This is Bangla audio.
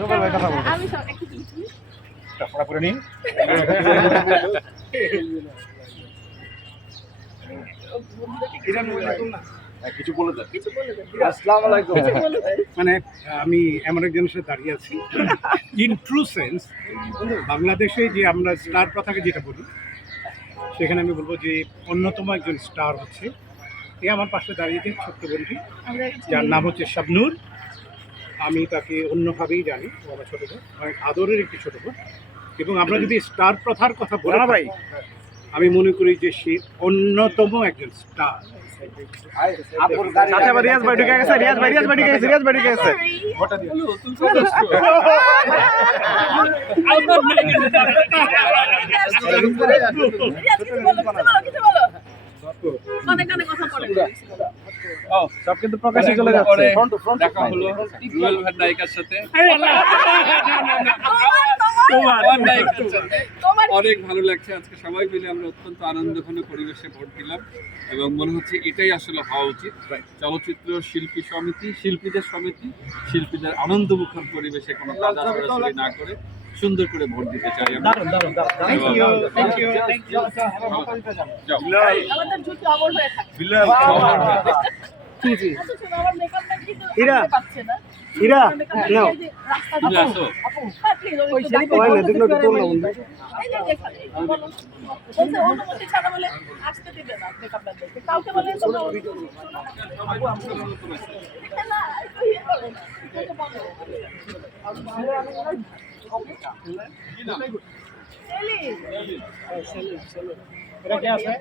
আমি সব একটু দিচ্ছি। টাকা করে নিন। কিছু বলে দেন। কিছু বলে দেন। আসসালামু আলাইকুম। কিছু বলে দেন। মানে আমি এমন একজনের সাথে দাঁড়িয়ে আছি ইন ট্রু সেন্স বাংলাদেশে যে আমরা স্টার প্রথাকে যেটা বলি সেখানে আমি বলবো যে অন্যতম একজন স্টার হচ্ছে এ আমার পাশে দাঁড়িয়েছেন ছোট্ট বোনটি আমরা যার নাম হচ্ছে শাবনূর। আমি তাকে অন্যভাবেই জানি, ও আমার ছোটো বোন, অনেক আদরের একটি ছোটো বোন। এবং আমরা যদি স্টার প্রথার কথা বলি ভাই, আমি মনে করি যে সে অন্যতম একজন স্টার। রিয়াজ ভাই ঢুকে গেছে, রিয়াজ ভাই ঢুকে গেছে। সব কিন্তু প্রকাশ্যে চলে যাচ্ছে। দেখা হলো রুয়েল ভাই নায়িকার সাথে, অনেক ভালো লাগছে। আজকে সবাই মিলে আমরা অত্যন্ত আনন্দঘন পরিবেশে ভোট দিলাম এবং মনে হচ্ছে এটাই আসলে হওয়া উচিত। চলচ্চিত্র শিল্পী সমিতি, শিল্পীদের সমিতি, শিল্পীদের আনন্দমুখর পরিবেশে কোনো কাজ সরাসরি না করে সুন্দর করে ভোট দিতে চাই আমরা। আমাদের জুতো অমর হয়ে থাকে। হীরা, হীরা, নাও। এটা কি আছে?